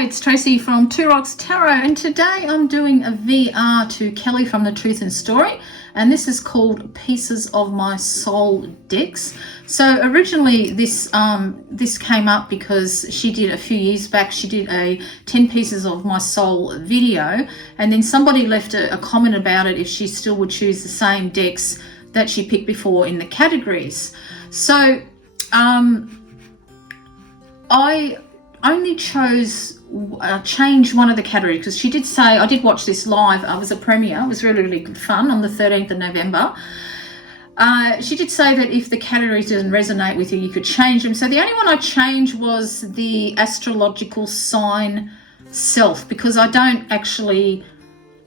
Hi, it's Tracy from Two Rocks Tarot, and today I'm doing a VR to Kelly from The Truth and Story, and this is called Pieces of My Soul decks. So originally this came up because she did a few years back, she did a 10 Pieces of My Soul video, and then somebody left a comment about it if she still would choose the same decks that she picked before in the categories. So I only chose change one of the categories because she did say, I did watch this live, it was a premiere, it was really, really good fun on the 13th of November. She did say that if the categories didn't resonate with you, you could change them. So the only one I changed was the astrological sign self, because I don't actually,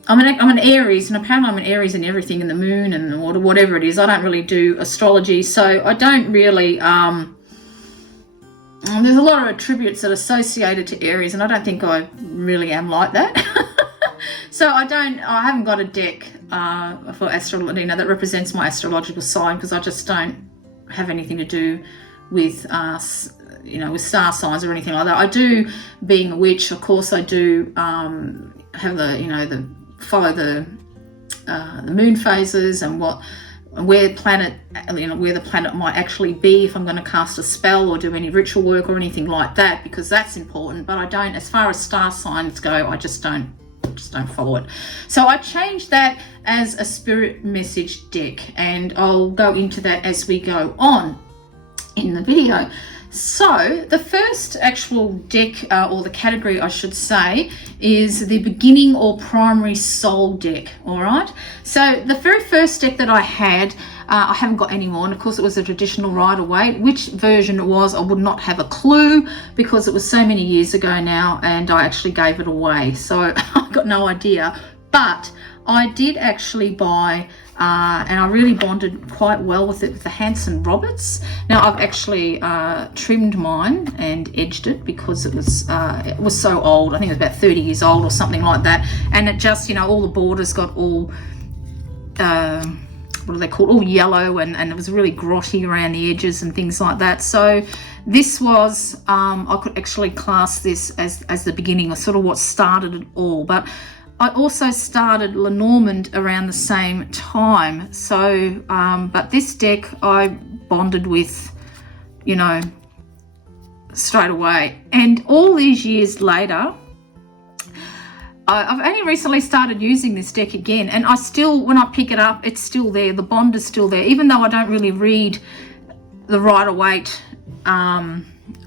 I'm an Aries, and apparently I'm an Aries in everything, in the moon and whatever it is. I don't really do astrology, so I don't really, there's a lot of attributes that are associated to Aries, and I don't think I really am like that. So I haven't got a deck for astrology that represents my astrological sign, because I just don't have anything to do with with star signs or anything like that. I do, being a witch, of course, I do have follow the moon phases and where the planet might actually be if I'm going to cast a spell or do any ritual work or anything like that, because that's important. But I don't, as far as star signs go, I just don't follow it. So I changed that as a spirit message deck, and I'll go into that as we go on in the video. So the first actual deck, or the category I should say, is the beginning or primary soul deck. All right, so the very first deck that I had, I haven't got any more, and of course it was a traditional Rider-Waite. Which version it was, I would not have a clue, because it was so many years ago now, and I actually gave it away, so I've got no idea. But I did actually buy, and I really bonded quite well with it, with the Hanson Roberts. Now I've actually trimmed mine and edged it because it was so old. I think it was about 30 years old or something like that, and it just, all the borders got all what are they called, all yellow, and it was really grotty around the edges and things like that. So this was, I could actually class this as the beginning, or sort of what started it all. But I also started Lenormand around the same time. So, but this deck I bonded with, straight away. And all these years later, I've only recently started using this deck again, and I still, when I pick it up, it's still there. The bond is still there, even though I don't really read the Rider-Waite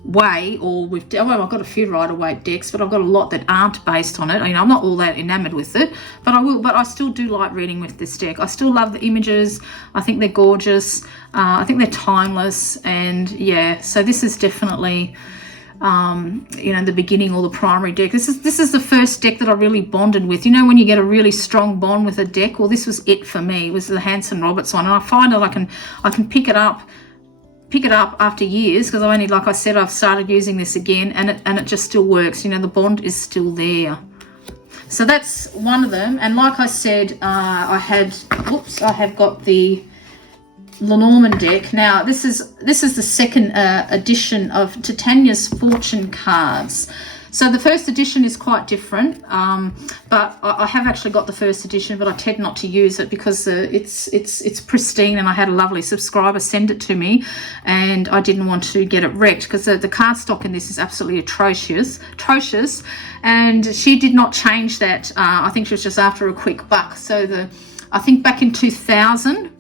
way, or I've got a few Rider-Waite decks, but I've got a lot that aren't based on it. I'm not all that enamored with it, but I still do like reading with this deck. I still love the images. I think they're gorgeous. I think they're timeless, and yeah, so this is definitely the beginning or the primary deck. This is the first deck that I really bonded with. When you get a really strong bond with a deck, well, this was it for me. It was the Hanson Roberts one, and I find that I can pick it up after years, because like I said, I've started using this again, and it just still works. The bond is still there. So that's one of them. And like I said, I have got the Lenormand deck. Now this is the second edition of Titania's Fortune cards. So the first edition is quite different, but I have actually got the first edition, but I tend not to use it because it's pristine, and I had a lovely subscriber send it to me, and I didn't want to get it wrecked, because the cardstock in this is absolutely atrocious, and she did not change that. I think she was just after a quick buck. So I think back in 2000,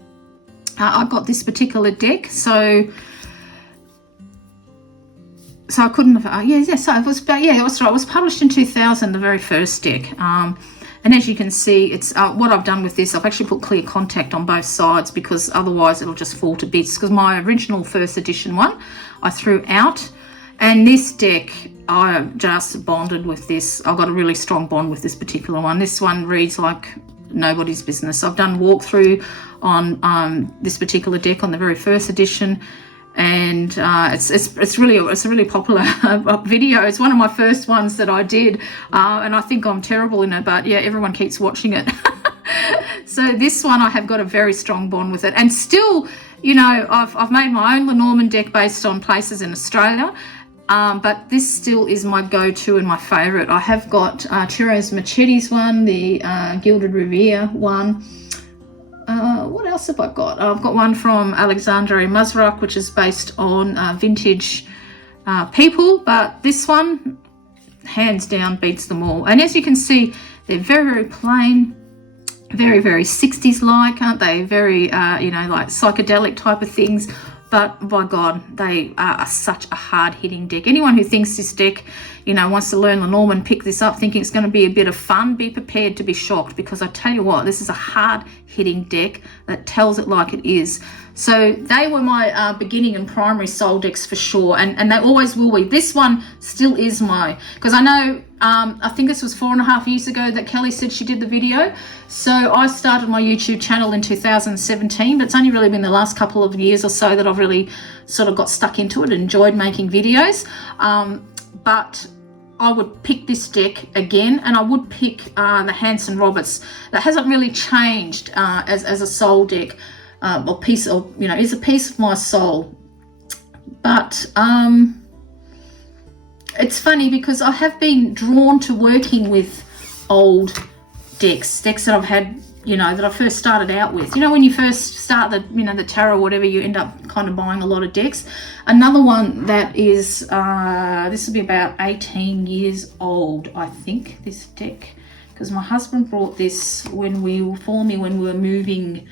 I got this particular deck, so I couldn't have, so it was, it was right. It was published in 2000, the very first deck. And as you can see, it's what I've done with this, I've actually put clear contact on both sides, because otherwise it'll just fall to bits, because my original first edition one I threw out. And this deck, I just bonded with this. I've got a really strong bond with this particular one. This one reads like nobody's business. I've done walkthrough on this particular deck on the very first edition, and it's a really popular video. It's one of my first ones that I did, and I think I'm terrible in it, but yeah, everyone keeps watching it. So this one, I have got a very strong bond with it, and still, I've made my own Lenormand deck based on places in Australia, But this still is my go-to and my favorite. I have got Terra's Machetes one, the Gilded Revere one. What else have I got? I've got one from Alexandre Mazrak, which is based on vintage people, but this one hands down beats them all. And as you can see, they're very, very plain, very, very 60s like, aren't they? Very you know, like psychedelic type of things. But by God, they are such a hard-hitting deck. Anyone who thinks this deck, you know, wants to learn Lenormand, pick this up thinking it's going to be a bit of fun, be prepared to be shocked, because I tell you what, this is a hard-hitting deck that tells it like it is. So they were my beginning and primary soul decks for sure, and they always will be. This one still is my, because I know, I think this was 4.5 years ago that Kelly said she did the video. So I started my YouTube channel in 2017, but it's only really been the last couple of years or so that I've really sort of got stuck into it and enjoyed making videos. But I would pick this deck again, and I would pick the Hanson Roberts. That hasn't really changed as a soul deck. Or piece of, you know, is a piece of my soul. But it's funny because I have been drawn to working with old decks that I've had, you know, that I first started out with. You know, when you first start the, you know, the Terra or whatever, you end up kind of buying a lot of decks. Another one that is, this will be about 18 years old, I think, this deck, because my husband brought this when we were moving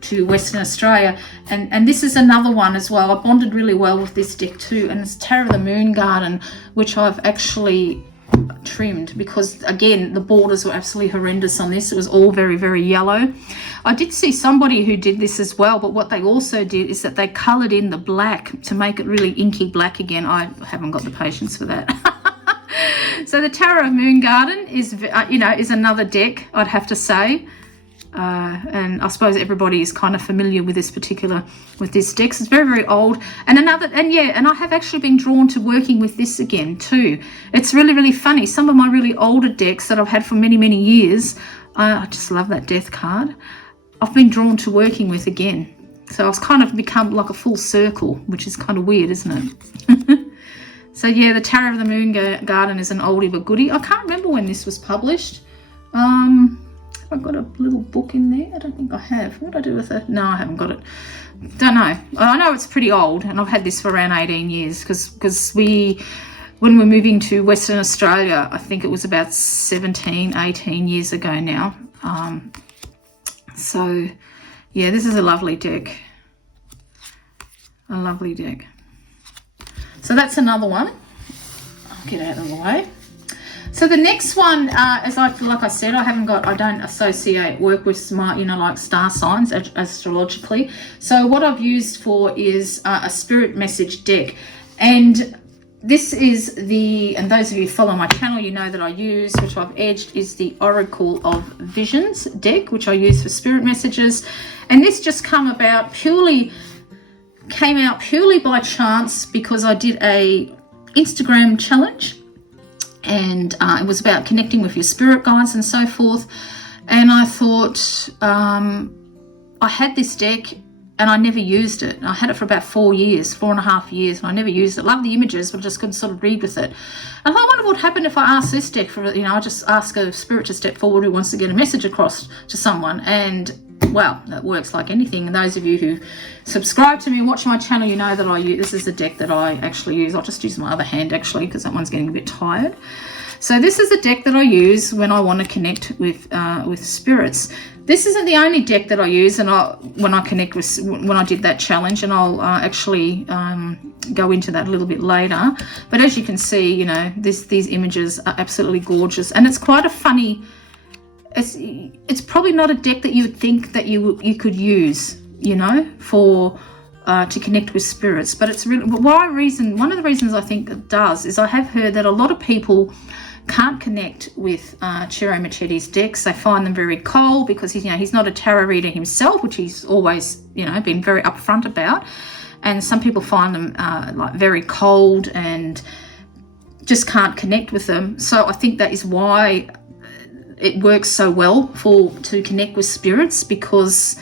to Western Australia, and this is another one as well. I bonded really well with this deck too, and it's Terra the Moon Garden, which I've actually trimmed because, again, the borders were absolutely horrendous on this. It was all very, very yellow. I did see somebody who did this as well, but what they also did is that they coloured in the black to make it really inky black again. I haven't got the patience for that. So the Terra Moon Garden is, you know, is another deck, I'd have to say. And I suppose everybody is kind of familiar with this deck. It's very, very old. And I have actually been drawn to working with this again too. It's really, really funny. Some of my really older decks that I've had for many, many years, I just love that death card, I've been drawn to working with again. So it's kind of become like a full circle, which is kind of weird, isn't it? So yeah, the Terra of the Moon Garden is an oldie but goodie. I can't remember when this was published. I've got a little book in there. I don't think I have. What do I do with it? No, I haven't got it. Don't know. I know it's pretty old, and I've had this for around 18 years because when we're moving to Western Australia, I think it was about 17, 18 years ago now. So, yeah, this is a lovely deck. A lovely deck. So that's another one. I'll get out of the way. So the next one, like I said, I don't associate work with my, you know, like star signs astrologically. So what I've used for is a spirit message deck. And this is and those of you who follow my channel, you know that I use, which I've edged, is the Oracle of Visions deck, which I use for spirit messages. And this just came out purely by chance because I did a Instagram challenge. And it was about connecting with your spirit guides and so forth. And I thought, I had this deck and I never used it. I had it for about 4.5 years, and I never used it. Loved the images, but just couldn't sort of read with it. And I wonder what would happen if I asked this deck for, you know, I just ask a spirit to step forward who wants to get a message across to someone. And well, that works like anything. And those of you who subscribe to me and watch my channel, you know that this is a deck that I actually use. I'll just use my other hand actually because that one's getting a bit tired. So this is a deck that I use when I want to connect with spirits. This isn't the only deck that I use, and when I did that challenge, and I'll actually go into that a little bit later. But as you can see, you know, these images are absolutely gorgeous, and it's quite a funny. It's probably not a deck that you would think that you could use, you know, for to connect with spirits. But it's really one of the reasons I think it does is I have heard that a lot of people can't connect with Terra Machetes decks. They find them very cold because he's not a tarot reader himself, which he's always, you know, been very upfront about. And some people find them like very cold and just can't connect with them. So I think that is why it works so well to connect with spirits, because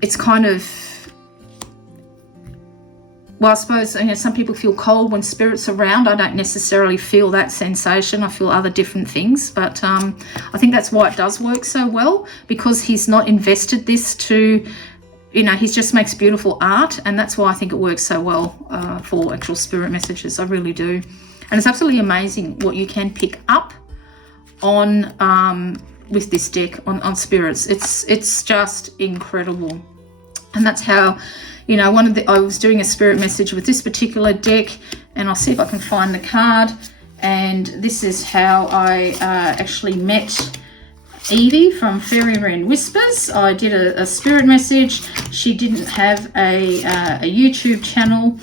it's kind of well, I suppose, you know, some people feel cold when spirit's around. I don't necessarily feel that sensation. I feel other different things, but I think that's why it does work so well, because he's not invested this to, you know, he just makes beautiful art, and that's why I think it works so well for actual spirit messages. I really do. And it's absolutely amazing what you can pick up on with this deck on spirits. It's just incredible. And that's how, you know, I was doing a spirit message with this particular deck, and I'll see if I can find the card. And this is how I actually met Evie from Fairy Wren Whispers. I did a spirit message. She didn't have a YouTube channel,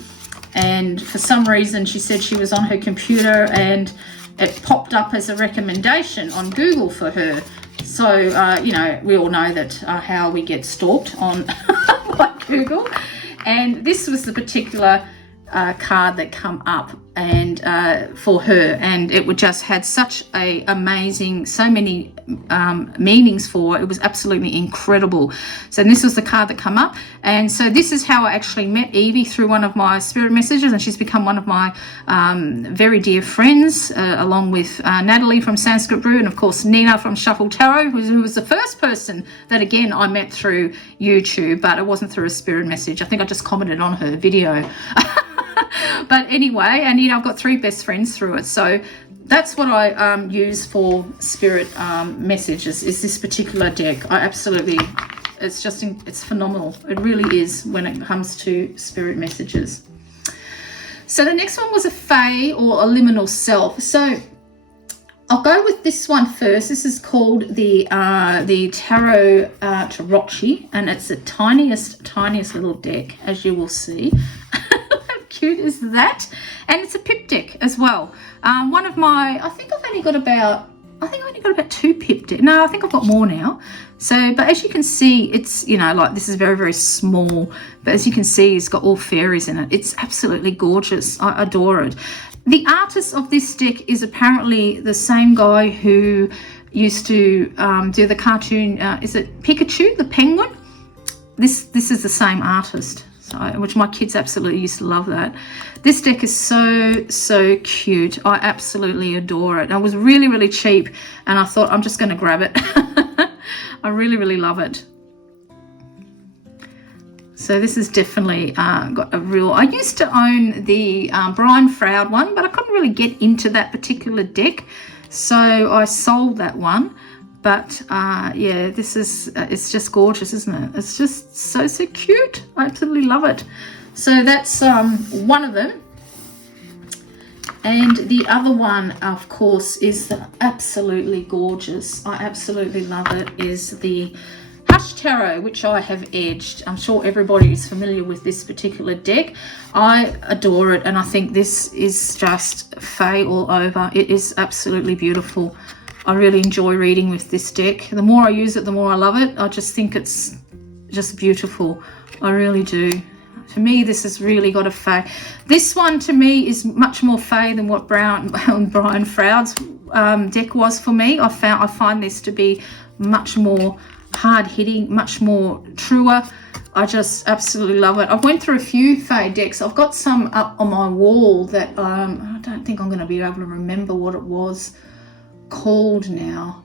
and for some reason she said she was on her computer and it popped up as a recommendation on Google for her. So, you know, we all know that how we get stalked on by Google. And this was the particular card that come up and for her, and it would just had such a amazing, so many meanings for her. It was absolutely incredible. So this was the card that come up, and so this is how I actually met Evie, through one of my spirit messages, and she's become one of my very dear friends, along with Natalie from Sanskrit Brew, and of course Nina from Shuffle Tarot, who was the first person that again I met through YouTube, but it wasn't through a spirit message. I think I just commented on her video. But anyway, and you know, I've got 3 best friends through it. So that's what I use for spirit messages, is this particular deck. I absolutely, it's phenomenal. It really is when it comes to spirit messages. So the next one was a Fae, or a Liminal Self. So I'll go with this one first. This is called the Tarot Tarocchi, and it's the tiniest little deck, as you will see. Cute is that, and it's a pip deck as well. One of my, I think I've only got about 2 pip decks. No, I think I've got more now. So, but as you can see, it's, you know, like, this is very, very small, but as you can see, it's got all fairies in it. It's absolutely gorgeous. I adore it. The artist of this deck is apparently the same guy who used to do the cartoon, is it Pikachu, the penguin? This is the same artist. Which my kids absolutely used to love that. This deck is so cute. I absolutely adore it. It was really, really cheap, and I thought I'm just going to grab it. I really, really love it. So this is definitely got a real... I used to own the Brian Froud one, but I couldn't really get into that particular deck, so I sold that one. But yeah, this is, it's just gorgeous, isn't it? It's just so cute. I absolutely love it. So that's one of them. And the other one, of course, is absolutely gorgeous. I absolutely love it, is the Hush Tarot, which I have edged. I'm sure everybody is familiar with this particular deck. I adore it, and I think this is just Fae all over. It is absolutely beautiful. I really enjoy reading with this deck. The more I use it, the more I love it. I just think it's just beautiful. I really do. To me, this has really got a Fae. This one, to me, is much more Fae than what Brian Froud's deck was for me. I find this to be much more hard-hitting, much more truer. I just absolutely love it. I've went through a few Fae decks. I've got some up on my wall that I don't think I'm going to be able to remember what it was called now.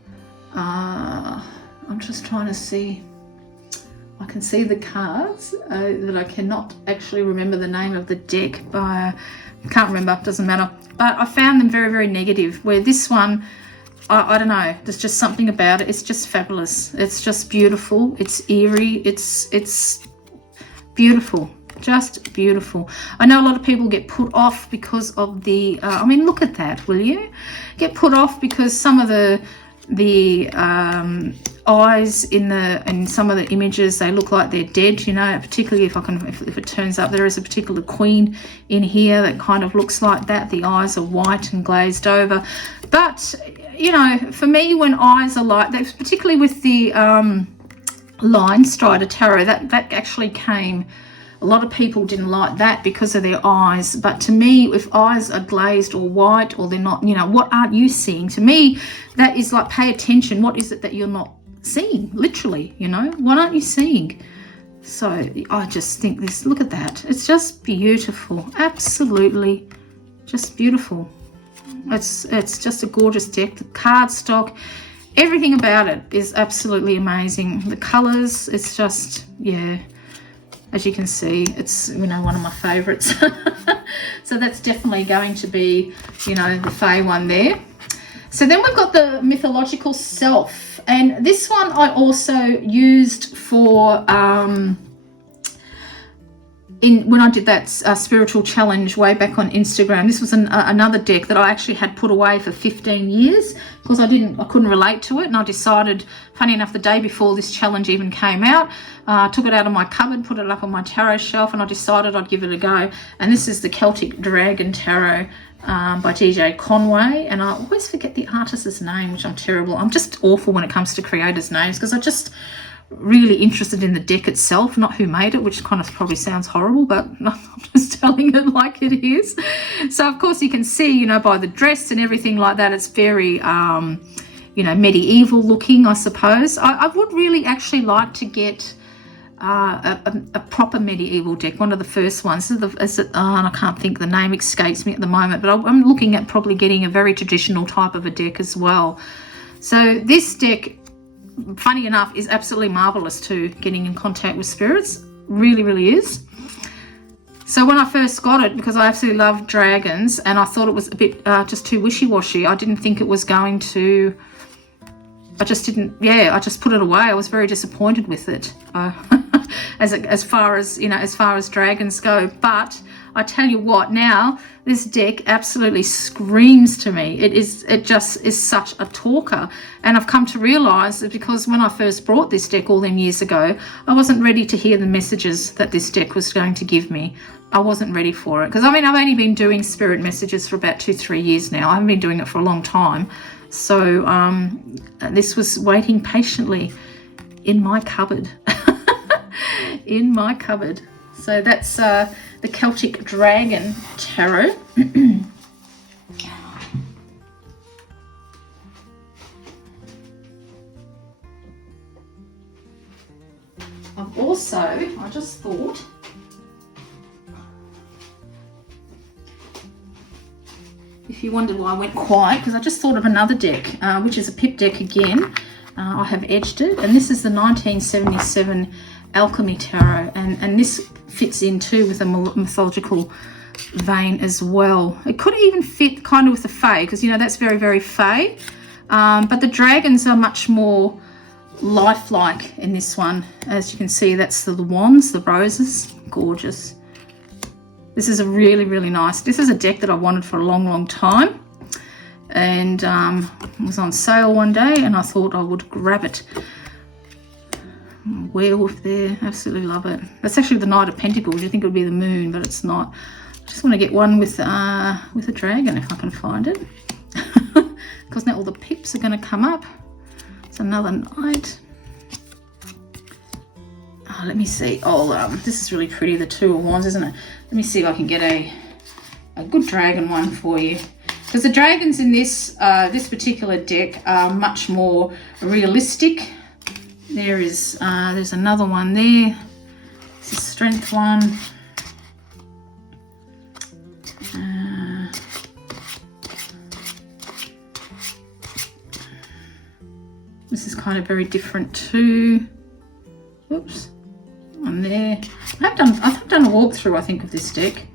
I'm just trying to see. I can see the cards that I cannot actually remember the name of the deck. I can't remember, doesn't matter. But I found them very, very negative, where this one, I don't know, there's just something about it. It's just fabulous. It's just beautiful. It's eerie. It's beautiful. Just beautiful. I know a lot of people get put off because of the I mean, look at that, will you? Get put off because some of the eyes in some of the images, they look like they're dead, you know, particularly if it turns up, there is a particular queen in here that kind of looks like that. The eyes are white and glazed over. But, you know, for me, when eyes are like that, particularly with the Line Strider Tarot, that actually came... A lot of people didn't like that because of their eyes. But to me, if eyes are glazed or white, or they're not, you know, what aren't you seeing? To me, that is like, pay attention. What is it that you're not seeing? Literally, you know, what aren't you seeing? So I just think this, look at that. It's just beautiful. Absolutely just beautiful. It's just a gorgeous deck. The cardstock, everything about it is absolutely amazing. The colors, it's just, yeah, as you can see, it's, you know, one of my favorites. So that's definitely going to be, you know, the Fae one there. So then we've got the Mythological Self, and this one I also used for when I did that spiritual challenge way back on Instagram. This was another deck that I actually had put away for 15 years because I couldn't relate to it, and I decided, funny enough, the day before this challenge even came out, took it out of my cupboard, put it up on my tarot shelf, and I decided I'd give it a go. And this is the Celtic Dragon Tarot by DJ Conway, and I always forget the artist's name, which I'm terrible. I'm just awful when it comes to creators' names because I just really interested in the deck itself, not who made it, which kind of probably sounds horrible, but I'm just telling it like it is. So of course you can see, you know, by the dress and everything like that, it's very you know, medieval looking, I suppose. I would really actually like to get a proper medieval deck, one of the first ones. And I can't think, the name escapes me at the moment, but I'm looking at probably getting a very traditional type of a deck as well. So this deck, funny enough, is absolutely marvelous to getting in contact with spirits. Really, really is. So when I first got it, because I absolutely love dragons, and I thought it was a bit just too wishy-washy, I didn't think it was going to, I just put it away. I was very disappointed with it as far as, you know, as far as dragons go. But I tell you what, now this deck absolutely screams to me. It just is such a talker. And I've come to realize that because when I first brought this deck all them years ago, I wasn't ready to hear the messages that this deck was going to give me. I wasn't ready for it. Because I mean, I've only been doing spirit messages for about 2-3 years now. I haven't been doing it for a long time. So this was waiting patiently in my cupboard. In my cupboard. So that's the Celtic Dragon Tarot. I've also, I just thought, if you wondered why I went quiet, because I just thought of another deck, which is a pip deck again. I have edged it, and this is the 1977 Alchemy Tarot, and this fits in too with a mythological vein as well. It could even fit kind of with the Fae, because, you know, that's very, very Fae. But the dragons are much more lifelike in this one. As you can see, that's the wands, the roses, gorgeous. This is a really, really nice, this is a deck that I wanted for a long, long time. And it was on sale one day and I thought I would grab it. Werewolf there, absolutely love it. That's actually the Knight of Pentacles. You think it would be the moon, but it's not. I just want to get one with a dragon if I can find it. Because now all the pips are going to come up. It's another knight. Oh, let me see. Oh, this is really pretty, the Two of Wands, isn't it? Let me see if I can get a good dragon one for you. Because the dragons in this this particular deck are much more realistic. There's another one there. It's a strength one. This is kind of very different too. Oops, one there. I've done a walkthrough, I think, of this deck.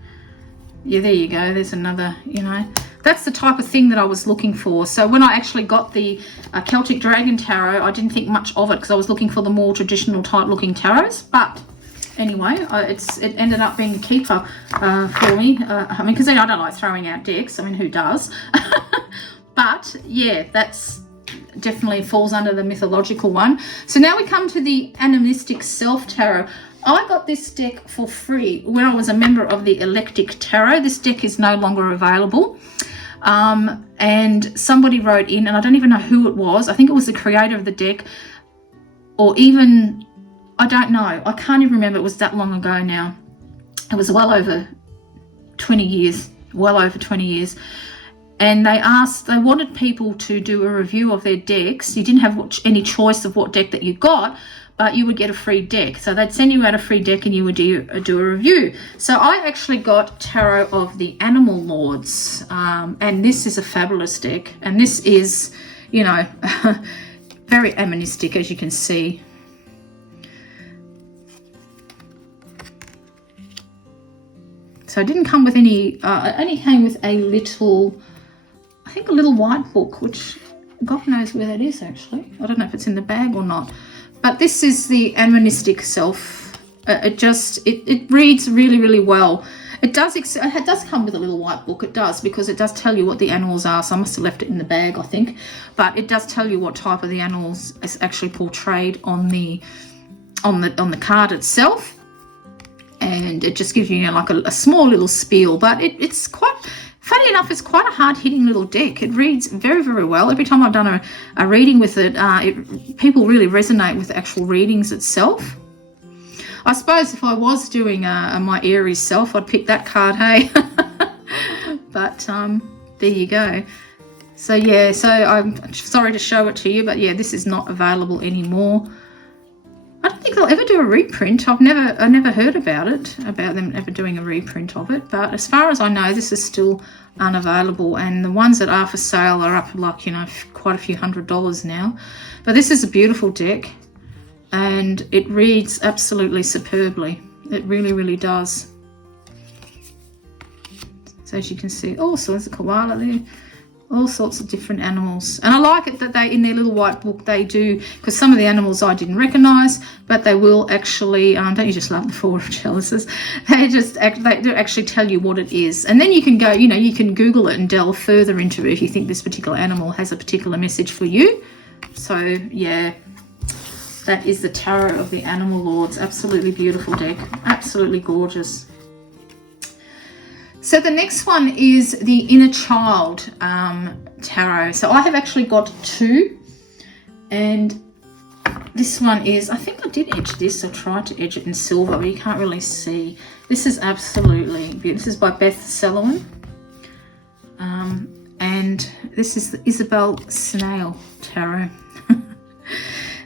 Yeah, there you go. There's another, you know. That's the type of thing that I was looking for. So when I actually got the Celtic Dragon Tarot, I didn't think much of it because I was looking for the more traditional type looking tarots. But anyway, it ended up being a keeper for me. I mean, because I don't like throwing out decks. I mean, who does? But yeah, that's definitely falls under the mythological one. So now we come to the Animistic Self Tarot. I got this deck for free when I was a member of the Eclectic Tarot. This deck is no longer available. And somebody wrote in, and I don't even know who it was. I think it was the creator of the deck, or even, I don't know. I can't even remember. It was that long ago now. It was well over 20 years, And they wanted people to do a review of their decks. You didn't have any choice of what deck that you got, but you would get a free deck. So they'd send you out a free deck and you would do a review. So I actually got Tarot of the Animal Lords, and this is a fabulous deck. And this is, you know, very animistic, as you can see. So it didn't come with any, it only came with a little, I think a little white book, which God knows where that is actually. I don't know if it's in the bag or not. But this is the Animistic Self. It reads really, really well. It does come with a little white book. It does, because it does tell you what the animals are. So I must have left it in the bag, I think. But it does tell you what type of the animals is actually portrayed on the card itself. And it just gives you, you know, like a small little spiel. But it's quite, funny enough, it's quite a hard-hitting little deck. It reads very, very well. Every time I've done a reading with it, people really resonate with the actual readings itself. I suppose if I was doing my Aries self, I'd pick that card, hey? But there you go. So yeah, so I'm sorry to show it to you, but yeah, this is not available anymore. I don't think they'll ever do a reprint. I've never heard about them ever doing a reprint of it. But as far as I know, this is still unavailable. And the ones that are for sale are up like, you know, quite a few $100s now. But this is a beautiful deck. And it reads absolutely superbly. It really, really does. So as you can see, so there's a koala there. All sorts of different animals. And I like it that they, in their little white book, they do, because some of the animals I didn't recognise, but they will actually, don't you just love the Four of Chalices? They do actually tell you what it is. And then you can go, you know, you can Google it and delve further into it if you think this particular animal has a particular message for you. So, yeah, that is the Tarot of the Animal Lords. Absolutely beautiful deck. Absolutely gorgeous. So the next one is the Inner Child Tarot. So I have actually got two, and this one is, I think I did edge this. I tried to edge it in silver, but you can't really see. This is absolutely beautiful. This is by Beth Selwyn, and this is the Isabel Snail Tarot.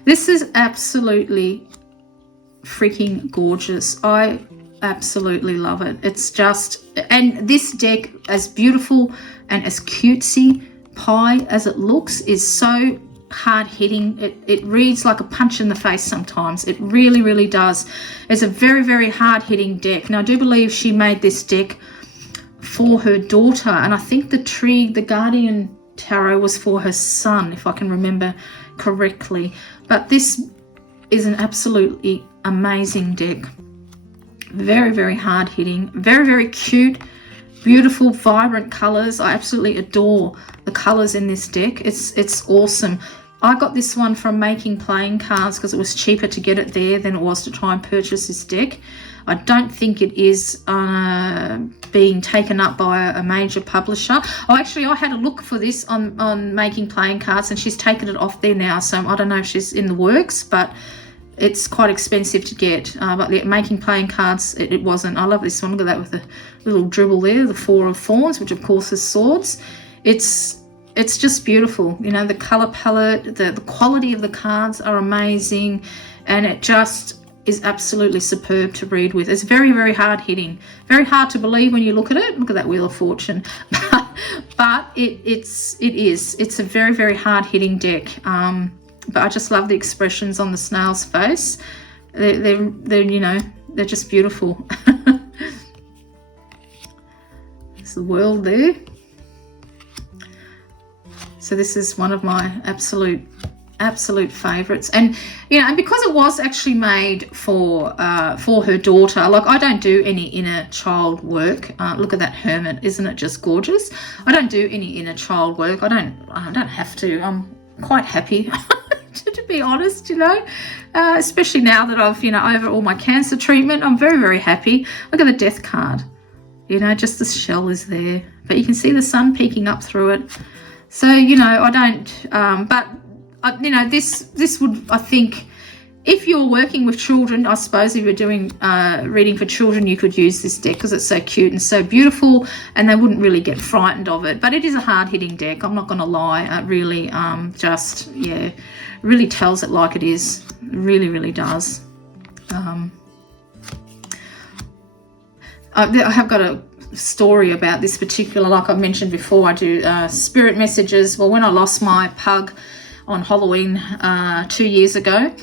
This is absolutely freaking gorgeous. I absolutely love it. It's just, and this deck, as beautiful and as cutesy pie as it looks, is so hard hitting. It reads like a punch in the face sometimes. It really, really does. It's a very, very hard hitting deck. Now I do believe she made this deck for her daughter, and I think the Guardian Tarot was for her son, if I can remember correctly. But this is an absolutely amazing deck. Very, very hard hitting, very, very cute, beautiful, vibrant colors. I absolutely adore the colors in this deck. It's awesome. I got this one from Making Playing Cards because it was cheaper to get it there than it was to try and purchase this deck. I don't think it is being taken up by a major publisher. Oh, actually, I had a look for this on Making Playing Cards, and she's taken it off there now. So I don't know if she's in the works, but it's quite expensive to get. But yeah, Making Playing Cards, it wasn't. I love this one. Look at that with the little dribble there, the Four of Thorns, which of course is swords. It's just beautiful. You know, the color palette, the quality of the cards are amazing, and it just is absolutely superb to read with. It's very, very hard hitting, very hard to believe when you look at it. Look at that Wheel of Fortune, but it's a very, very hard hitting deck. But I just love the expressions on the snail's face. They're you know, they're just beautiful. There's the world there. So this is one of my absolute favorites, and you know, and because it was actually made for her daughter, like I don't do any inner child work. Look at that hermit, isn't it just gorgeous? I don't do any inner child work. I don't have to. I'm quite happy to be honest, you know, especially now that I've, you know, over all my cancer treatment. I'm very, very happy. Look at the Death card, you know, just the shell is there, but you can see the sun peeking up through it. So, you know, I don't, but, you know, this would, I think, if you're working with children, I suppose if you're doing reading for children, you could use this deck because it's so cute and so beautiful, and they wouldn't really get frightened of it. But it is a hard-hitting deck. I'm not going to lie. It really really tells it like it is. It really, really does. I have got a story about this particular, like I mentioned before, I do spirit messages. Well, when I lost my pug on Halloween 2 years ago,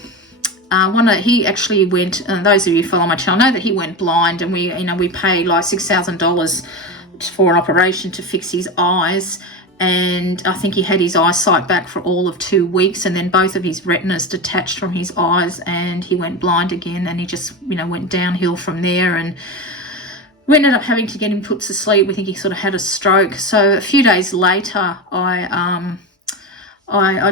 he actually went, and those of you who follow my channel know that he went blind, and we paid like $6,000 for an operation to fix his eyes, and I think he had his eyesight back for all of 2 weeks, and then both of his retinas detached from his eyes, and he went blind again, and he just went downhill from there. And we ended up having to get him put to sleep. We think he sort of had a stroke. So a few days later, I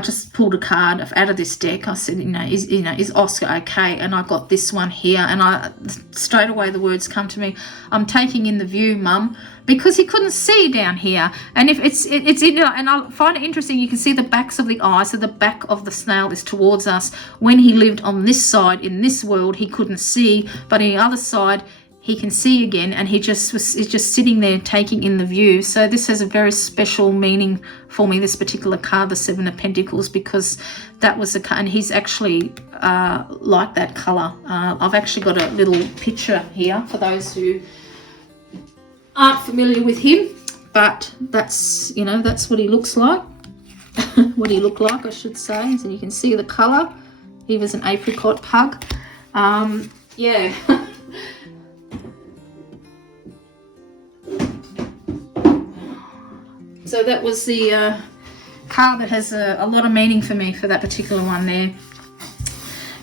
just pulled a card out of this deck. I said, is Oscar okay? And I got this one here, and straight away the words come to me. I'm taking in the view, Mum, because he couldn't see down here. And if it's and I find it interesting. You can see the backs of the eyes. So the back of the snail is towards us. When he lived on this side in this world, he couldn't see, but on the other side, he can see again, and is just sitting there taking in the view. So this has a very special meaning for me, this particular card, the Seven of Pentacles, because that was and he's actually like that colour. I've actually got a little picture here for those who aren't familiar with him, but that's that's what he looks like. What he looked like, I should say. So you can see the colour. He was an apricot pug. Yeah. So that was the card that has a lot of meaning for me for that particular one there.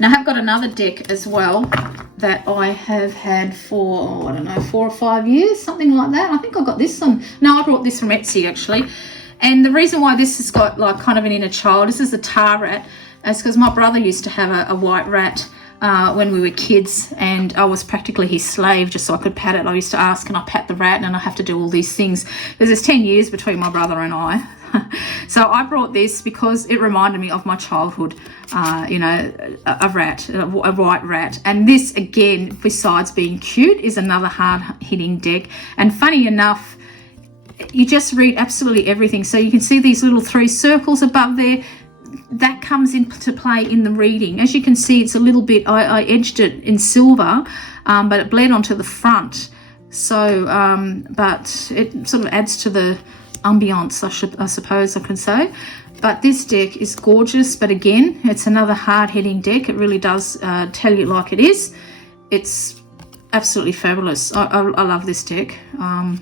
Now I have got another deck as well that I have had for, I don't know, 4 or 5 years, something like that. I think I got this one. No, I brought this from Etsy actually. And the reason why this has got like kind of an inner child, this is a tar rat, is because my brother used to have a white rat when we were kids, and I was practically his slave just so I could pat it. I used to ask, can I pat the rat? And I have to do all these things because there's 10 years between my brother and I. So I brought this because it reminded me of my childhood, a rat, a white rat. And this, again, besides being cute, is another hard-hitting deck. And funny enough, you just read absolutely everything. So you can see these little 3 circles above there. That comes into play in the reading. As you can see, it's a little bit, I edged it in silver, but it bled onto the front. So, but it sort of adds to the ambiance, I suppose I can say. But this deck is gorgeous, but again, it's another hard-hitting deck. It really does tell you like it is. It's absolutely fabulous. I love this deck. And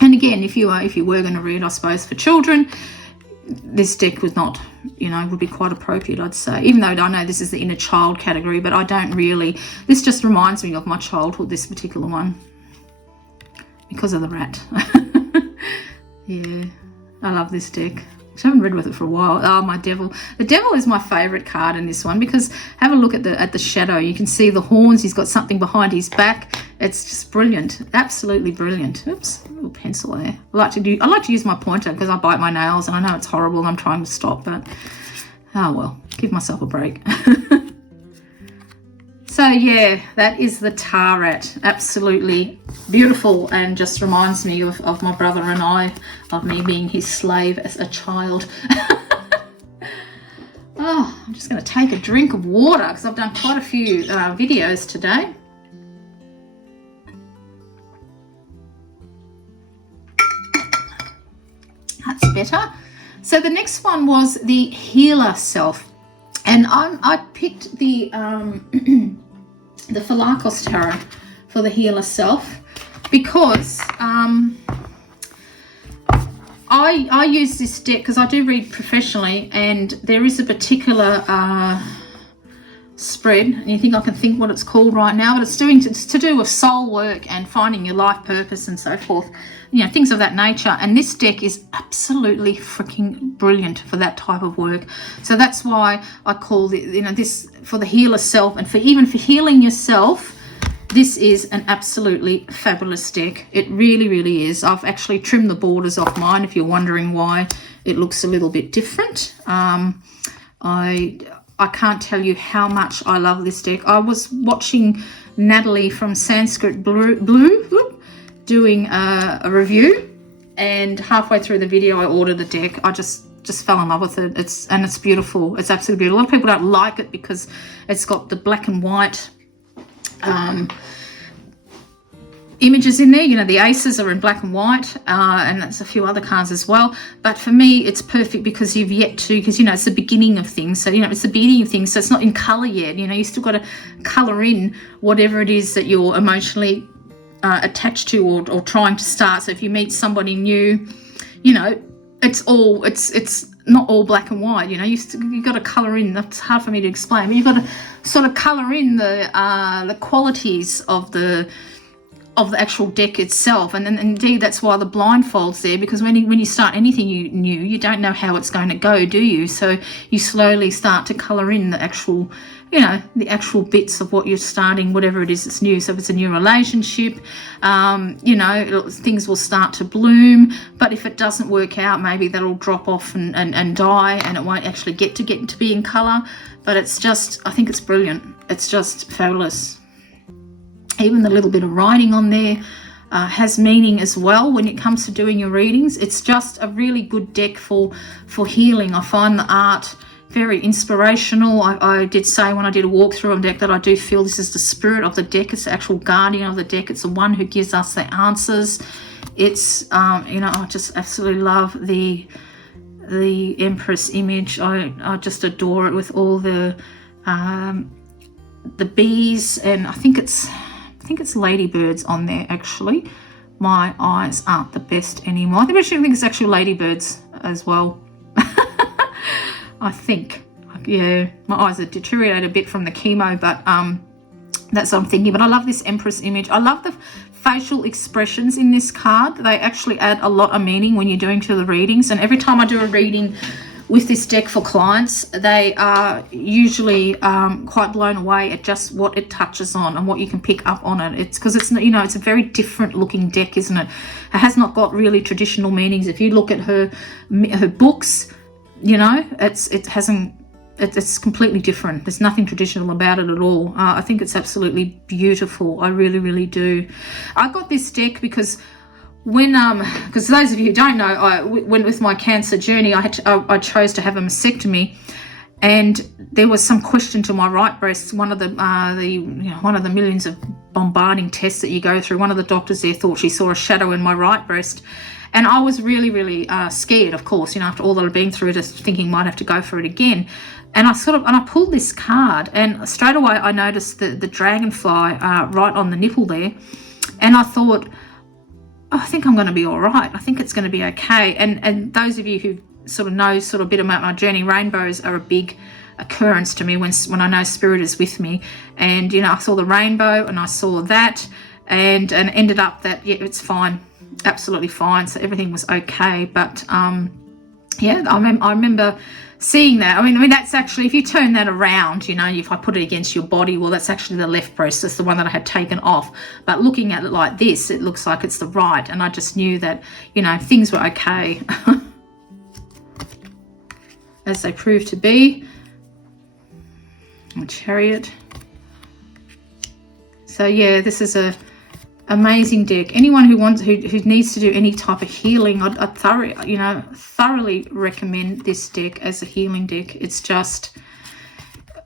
again, if you were going to read, I suppose, for children, this deck was not, would be quite appropriate, I'd say. Even though I know this is the inner child category, but I don't really, this just reminds me of my childhood, this particular one, because of the rat. Yeah, I love this deck. I haven't read with it for a while. Oh, my devil. The devil is my favourite card in this one because have a look at the shadow. You can see the horns. He's got something behind his back. It's just brilliant. Absolutely brilliant. Oops, a little pencil there. I like to use my pointer because I bite my nails and I know it's horrible and I'm trying to stop, but oh well, give myself a break. So yeah, that is the tar rat. Absolutely beautiful, and just reminds me of my brother and I, of me being his slave as a child. Oh, I'm just going to take a drink of water because I've done quite a few videos today. That's better. So the next one was the Healer Self, and I picked the Mythological Terra for the Healer Self because I use this deck because I do read professionally, and there is a particular spread, and you think I can think what it's called right now, but it's to do with soul work and finding your life purpose and so forth, things of that nature. And this deck is absolutely freaking brilliant for that type of work. So that's why I call it, this for the Healer Self, and for healing yourself. This is an absolutely fabulous deck. It really, really is. I've actually trimmed the borders off mine if you're wondering why it looks a little bit different. I I can't tell you how much I love this deck. I was watching Natalie from Sanskrit Blue doing a review, and halfway through the video I ordered the deck. I just fell in love with it. It's beautiful. It's absolutely beautiful. A lot of people don't like it because it's got the black and white images in there. You know, the aces are in black and white, and there's a few other cards as well. But for me, it's perfect because you've yet to, because, you know, it's the beginning of things. So, you know, it's the beginning of things. So it's not in color yet. You know, you still got to color in whatever it is that you're emotionally attached to or trying to start. So if you meet somebody new, you know, it's not all black and white. You know, you've got to color in. That's hard for me to explain, but you've got to sort of color in the qualities of the actual deck itself. And then indeed that's why the blindfold's there, because when you start anything new, you don't know how it's going to go, do you? So you slowly start to color in the actual, you know, the actual bits of what you're starting, whatever it is that's new. So if it's a new relationship, you know, things will start to bloom. But if it doesn't work out, maybe that'll drop off and die, and it won't actually get to be in color. But it's just, I think it's brilliant. It's just fabulous. Even the little bit of writing on there has meaning as well when it comes to doing your readings. It's just a really good deck for healing. I find the art very inspirational. I did say when I did a walkthrough on deck that I do feel this is the spirit of the deck. It's the actual guardian of the deck. It's the one who gives us the answers. It's, you know, I just absolutely love the Empress image. I just adore it with all the bees, and I think it's ladybirds on there. Actually, my eyes aren't the best anymore. I actually think it's actually ladybirds as well. I think, yeah, my eyes are deteriorated a bit from the chemo, but that's what I'm thinking. But I love this Empress image. I love the facial expressions in this card. They actually add a lot of meaning when you're doing to the readings. And every time I do a reading with this deck for clients, they are usually quite blown away at just what it touches on and what you can pick up on it. It's because it's, you know, it's a very different looking deck, isn't it? It has not got really traditional meanings. If you look at her books, you know, it's completely different. There's nothing traditional about it at all. I think it's absolutely beautiful. I really, really do. I got this deck because when because those of you who don't know, I went with my cancer journey. I chose to have a mastectomy, and there was some question to my right breast. One of the one of the millions of bombarding tests that you go through. One of the doctors there thought she saw a shadow in my right breast, and I was really, really scared. Of course, you know, after all that I've been through, just thinking might have to go for it again. And I pulled this card, and straight away I noticed the dragonfly right on the nipple there, and I thought, oh, I think I'm going to be all right. I think it's going to be okay. And those of you who sort of know a bit about my journey, rainbows are a big occurrence to me when I know spirit is with me. And, you know, I saw the rainbow and I saw that, and ended up that, yeah, it's fine, absolutely fine. So everything was okay. But yeah, I remember seeing that. I mean, that's actually, if you turn that around, you know, if I put it against your body, well, that's actually the left breast. That's the one that I had taken off. But looking at it like this, it looks like it's the right. And I just knew that, you know, things were okay. As they proved to be. A Chariot. So yeah, this is a amazing deck. Anyone who needs to do any type of healing, I'd thoroughly recommend this deck as a healing deck. It's just,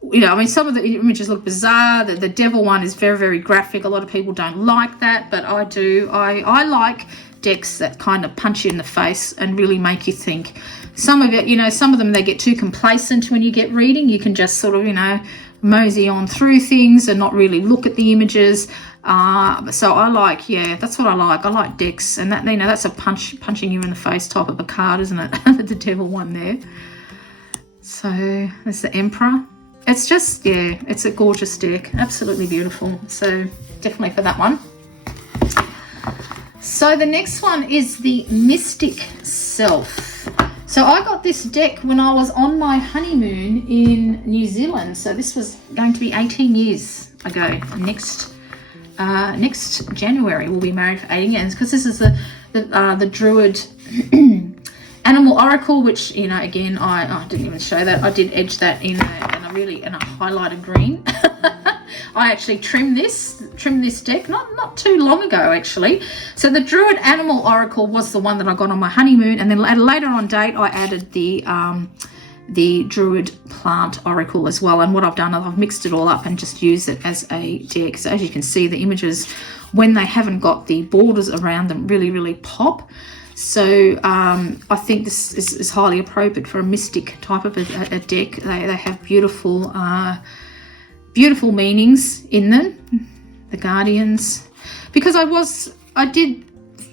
you know, I mean, some of the images look bizarre. The devil one is very, very graphic. A lot of people don't like that, but I do. I like decks that kind of punch you in the face and really make you think. Some of it, you know, some of them, they get too complacent when you get reading. You can just sort of, you know, mosey on through things and not really look at the images. So I like, yeah, that's what I like. I like decks, and that, you know, that's a punching you in the face type of a card, isn't it? The devil one there. So there's the Emperor. It's just, yeah, it's a gorgeous deck. Absolutely beautiful. So definitely for that one. So the next one is the Mystic Self. So I got this deck when I was on my honeymoon in New Zealand. So this was going to be 18 years ago. Next January we'll be married for 18 years, because this is the Druid Animal Oracle, which, you know, again, I didn't even show that. I did edge that in a really in a highlighter green. I actually trimmed this deck not too long ago, actually. So the Druid Animal Oracle was the one that I got on my honeymoon, and then at a later on date I added the Druid Plant Oracle as well. And what I've done is I've mixed it all up and just used it as a deck. So as you can see, the images, when they haven't got the borders around them, really pop. So I think this is highly appropriate for a mystic type of a deck. They have beautiful beautiful meanings in them, the Guardians. Because I did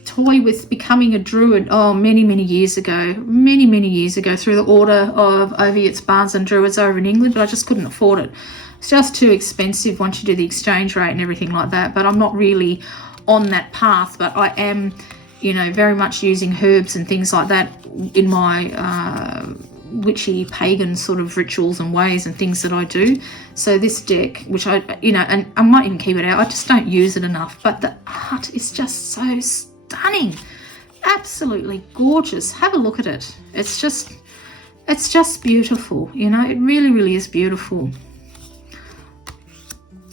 toy with becoming a druid many years ago, many years ago, through the order of Oviates, Bards and Druids over in England, but I just couldn't afford it. It's just too expensive once you do the exchange rate and everything like that. But I'm not really on that path, but I am, you know, very much using herbs and things like that in my witchy pagan sort of rituals and ways and things that I do. So this deck, which I, you know, and I might even keep it out, I just don't use it enough, but the art is just so stunning, absolutely gorgeous. Have a look at it. It's just beautiful, you know. It really is beautiful.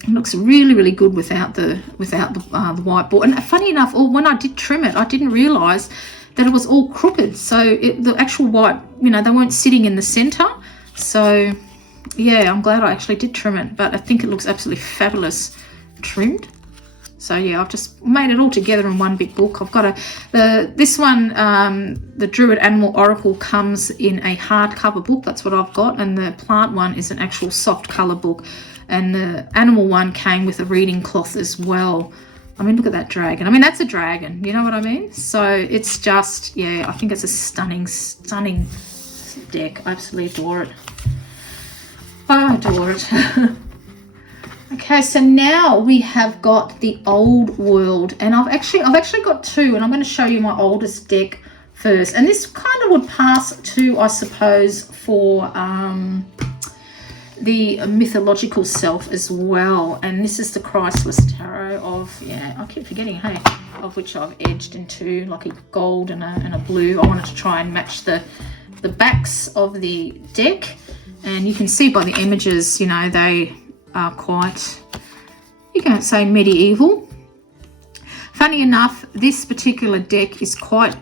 It looks really good without the whiteboard. And funny enough, when I did trim it, I didn't realize that it was all crooked. So the actual white, you know, they weren't sitting in the center. So yeah, I'm glad I actually did trim it, but I think it looks absolutely fabulous trimmed. So yeah, I've just made it all together in one big book. I've got this one, the Druid Animal Oracle, comes in a hardcover book. That's what I've got. And the plant one is an actual soft color book. And the animal one came with a reading cloth as well. I mean, look at that dragon. I mean, that's a dragon. You know what I mean? So it's just, yeah, I think it's a stunning deck. I absolutely adore it. I adore it. Okay, so now we have got the Old World, and I've actually got two, and I'm going to show you my oldest deck first. And this kind of would pass to, I suppose, for the Mythological Self as well. And this is the Christless Tarot of, yeah, I keep forgetting, hey, of which I've edged into like a gold and a blue. I wanted to try and match the backs of the deck, and you can see by the images, you know, they are quite, you can't say medieval. Funny enough, this particular deck is quite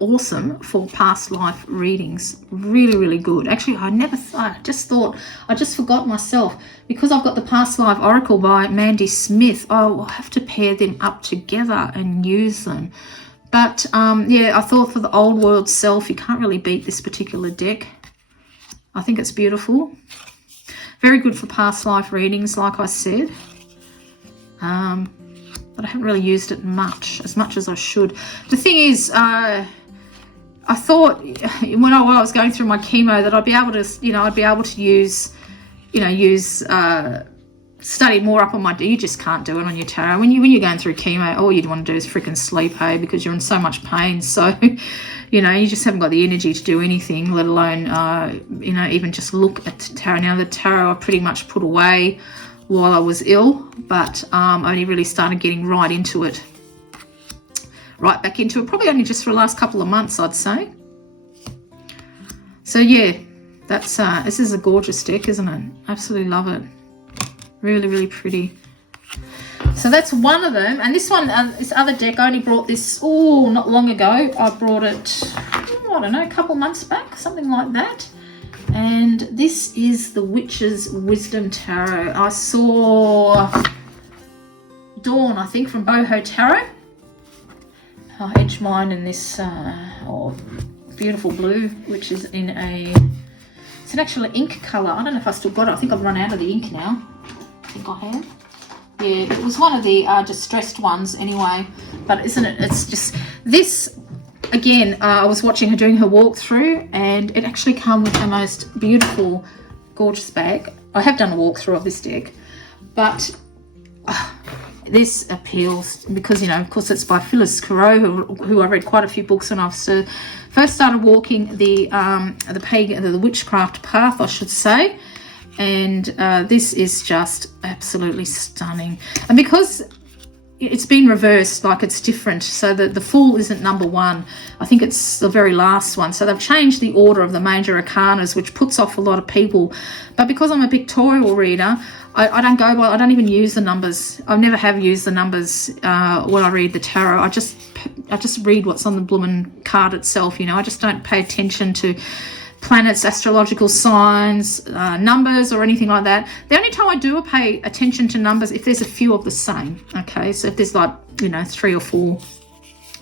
awesome for past life readings. Really good. Actually, I just forgot myself, because I've got the Past Life Oracle by Mandy Smith. I will have to pair them up together and use them. But yeah, I thought for the Old World Self, you can't really beat this particular deck. I think it's beautiful. Very good for past life readings, like I said. But I haven't really used it as much as I should. The thing is, I thought when I was going through my chemo that I'd be able to, use study more up on my. You just can't do it on your tarot when you're going through chemo. All you'd want to do is freaking sleep, hey, because you're in so much pain. So, you know, you just haven't got the energy to do anything, let alone, even just look at tarot. Now the tarot I pretty much put away while I was ill, but I only really started getting right back into it, probably only just for the last couple of months, I'd say. So yeah, that's this is a gorgeous deck, isn't it? Absolutely love it. Really pretty. So that's one of them. And this one, this other deck, I only brought this not long ago. I brought it, I don't know, a couple months back, something like that. And this is the Witch's Wisdom Tarot. I saw Dawn, I think, from Boho Tarot. I'll edge mine in this beautiful blue, which is in it's an actual ink colour. I don't know if I still got it. I think I've run out of the ink now. I think I have. Yeah, it was one of the distressed ones anyway. But isn't it? It's just this. Again, I was watching her doing her walkthrough, and it actually came with the most beautiful, gorgeous bag. I have done a walkthrough of this deck, but this appeals because, you know, of course, it's by Phyllis Carreau, who I read quite a few books when I first started walking the witchcraft path, I should say. And this is just absolutely stunning. And because, it's been reversed, like it's different. So the Fool isn't number 1. I think it's the very last one. So they've changed the order of the major arcanas, which puts off a lot of people. But because I'm a pictorial reader, I don't go by, I don't even use the numbers. I never have used the numbers when I read the tarot. I just read what's on the bloomin' card itself, you know. I just don't pay attention to planets, astrological signs, numbers or anything like that. The only time I do pay attention to numbers if there's a few of the same, okay? So if there's like, you know, 3 or 4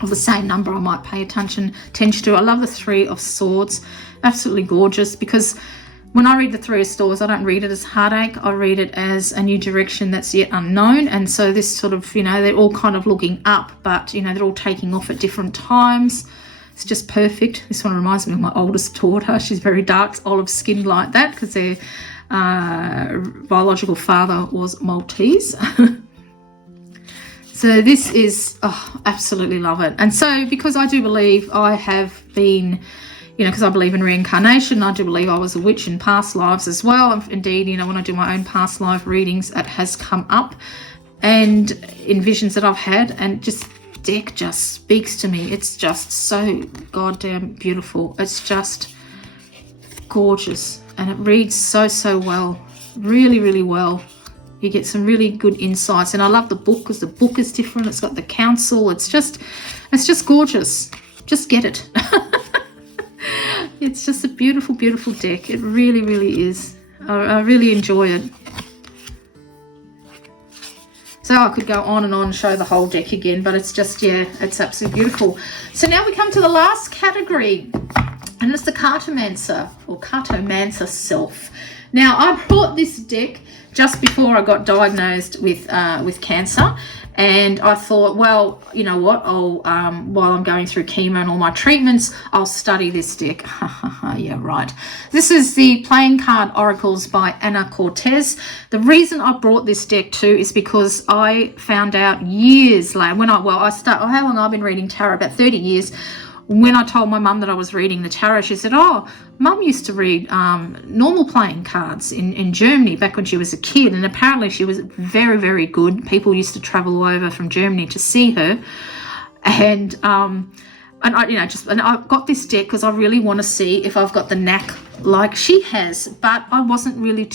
of the same number, I might pay attention to. I love the 3 of Swords. Absolutely gorgeous, because when I read the 3 of Swords, I don't read it as heartache. I read it as a new direction that's yet unknown. And so this sort of, you know, they're all kind of looking up, but, you know, they're all taking off at different times. It's just perfect. This one reminds me of my oldest daughter. She's very dark, olive skinned like that, because their biological father was Maltese. So this is, oh, absolutely love it. And so because I do believe I have been, you know, because I believe in reincarnation, I do believe I was a witch in past lives as well. Indeed, you know, when I do my own past life readings, it has come up, and in visions that I've had, and just deck just speaks to me. It's just so goddamn beautiful. It's just gorgeous, and it reads so well, really well. You get some really good insights, and I love the book because the book is different. It's got the council. It's just gorgeous. Just get it. It's just a beautiful deck. It really is. I really enjoy it. So I could go on and on and show the whole deck again, but it's just, yeah, it's absolutely beautiful. So now we come to the last category, and it's the Cartomancer or Cartomancer Self. Now, I brought this deck just before I got diagnosed with cancer, and I thought, well, you know what, I'll while I'm going through chemo and all my treatments, I'll study this deck. Yeah, right. This is the Playing Card Oracles by Anna Cortez. The reason I brought this deck too is because I found out years later, how long I've been reading tarot, about 30 years. When I told my mum that I was reading the tarot, she said, oh, mum used to read normal playing cards in Germany back when she was a kid. And apparently she was very good. People used to travel over from Germany to see her. And I got this deck because I really want to see if I've got the knack like she has. But I wasn't really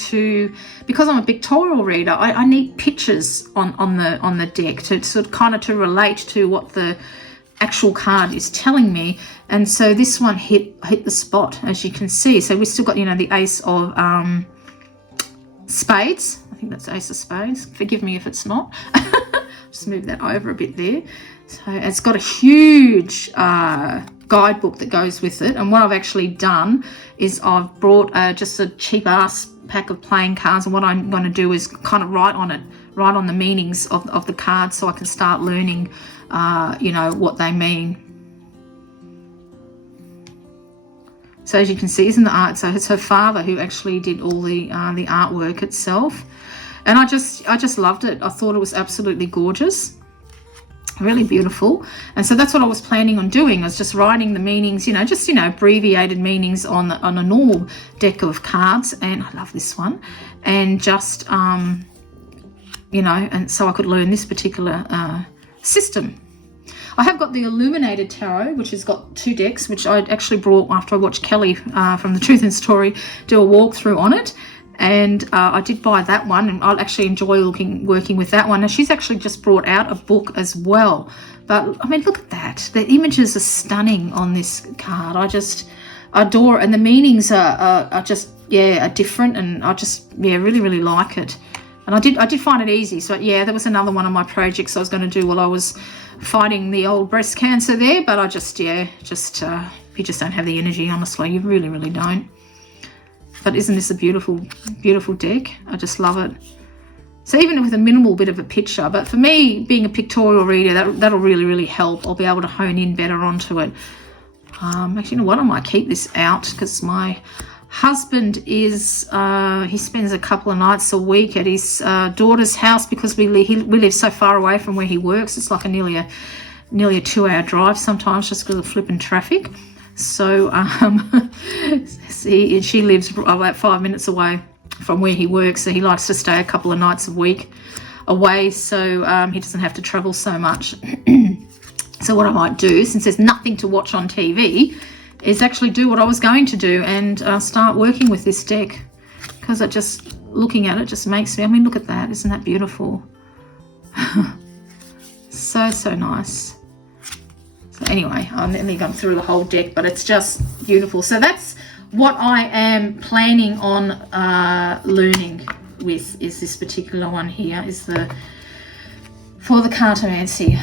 because I'm a pictorial reader, I need pictures on the deck to sort of kind of to relate to what the actual card is telling me. And so this one hit the spot, as you can see. So we've still got, you know, the Ace of Spades. I think that's the Ace of Spades. Forgive me if it's not. Just move that over a bit there. So it's got a huge guidebook that goes with it. And what I've actually done is I've brought just a cheap ass pack of playing cards, and what I'm going to do is kind of write on the meanings of the cards, so I can start learning you know, what they mean. So as you can see, isn't the art? So it's her father who actually did all the artwork itself, and I just loved it. I thought it was absolutely gorgeous, really beautiful. And so that's what I was planning on doing. I was just writing the meanings, you know, just, you know, abbreviated meanings on a normal deck of cards. And I love this one, and just you know, and so I could learn this particular system. I have got the Illuminated Tarot, which has got 2 decks, which I actually brought after I watched Kelly from The Truth and Story do a walkthrough on it. And I did buy that one, and I'll actually enjoy working with that one. And she's actually just brought out a book as well. But, I mean, look at that. The images are stunning on this card. I just adore it. And the meanings are just, yeah, are different. And I just, yeah, really like it. And I did find it easy. So, yeah, that was another one of my projects I was going to do while I was fighting the old breast cancer there. But I just, yeah, you just don't have the energy, honestly. You really don't. But isn't this a beautiful deck? I just love it. So even with a minimal bit of a picture, but for me, being a pictorial reader, that'll really help. I'll be able to hone in better onto it. Actually, you know what? I might keep this out because my husband is, he spends a couple of nights a week at his daughter's house because we live so far away from where he works. It's like nearly a 2-hour drive sometimes just because of flipping traffic. So she lives about 5 minutes away from where he works, so he likes to stay a couple of nights a week. away, so he doesn't have to travel so much. So what I might do, since there's nothing to watch on TV, is actually do what I was going to do and start working with this deck, because it just, looking at it just makes me, I mean, look at that, isn't that beautiful? So nice. So anyway, I'm nearly gone through the whole deck, but it's just beautiful. So that's what I am planning on learning with, is this particular one here, is for the Cartomancy.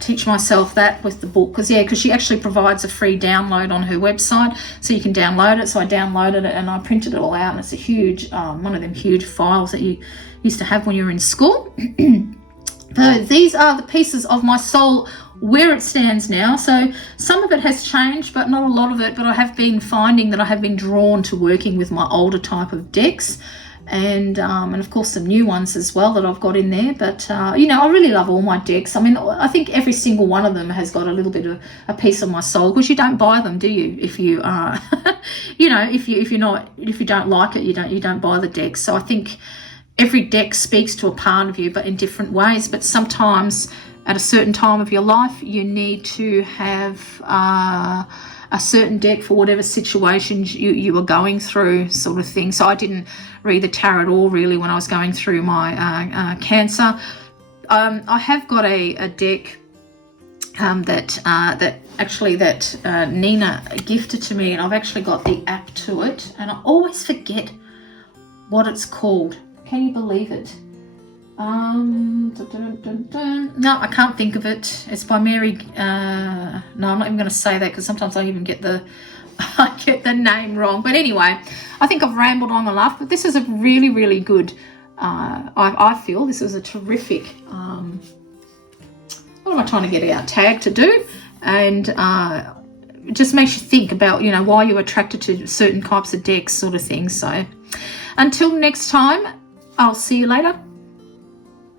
Teach myself that with the book, because she actually provides a free download on her website, so you can download it. So I downloaded it and I printed it all out, and it's a huge one of them huge files that you used to have when you were in school. So these are the pieces of my soul where it stands now. So some of it has changed, but not a lot of it. But I have been finding that I have been drawn to working with my older type of decks, and of course some new ones as well that I've got in there. But you know, I really love all my decks. I mean, I think every single one of them has got a little bit of a piece of my soul, because you don't buy them, do you? If you you know, if you don't like it, you don't buy the decks. So I think every deck speaks to a part of you, but in different ways. But sometimes at a certain time of your life, you need to have a certain deck for whatever situations you were going through, sort of thing. So I didn't read the tarot at all, really, when I was going through my cancer. I have got a deck that Nina gifted to me, and I've actually got the app to it, and I always forget what it's called. Can you believe it? No, I can't think of it. It's by Mary. No, I'm not even going to say that, because sometimes I even get the name wrong. But anyway, I think I've rambled on enough. But this is a really, really good. I feel this is a terrific. What am I trying to get out? Tag to do, and it just makes you think about, you know, why you're attracted to certain types of decks, sort of thing. So until next time, I'll see you later.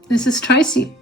This is Tracy.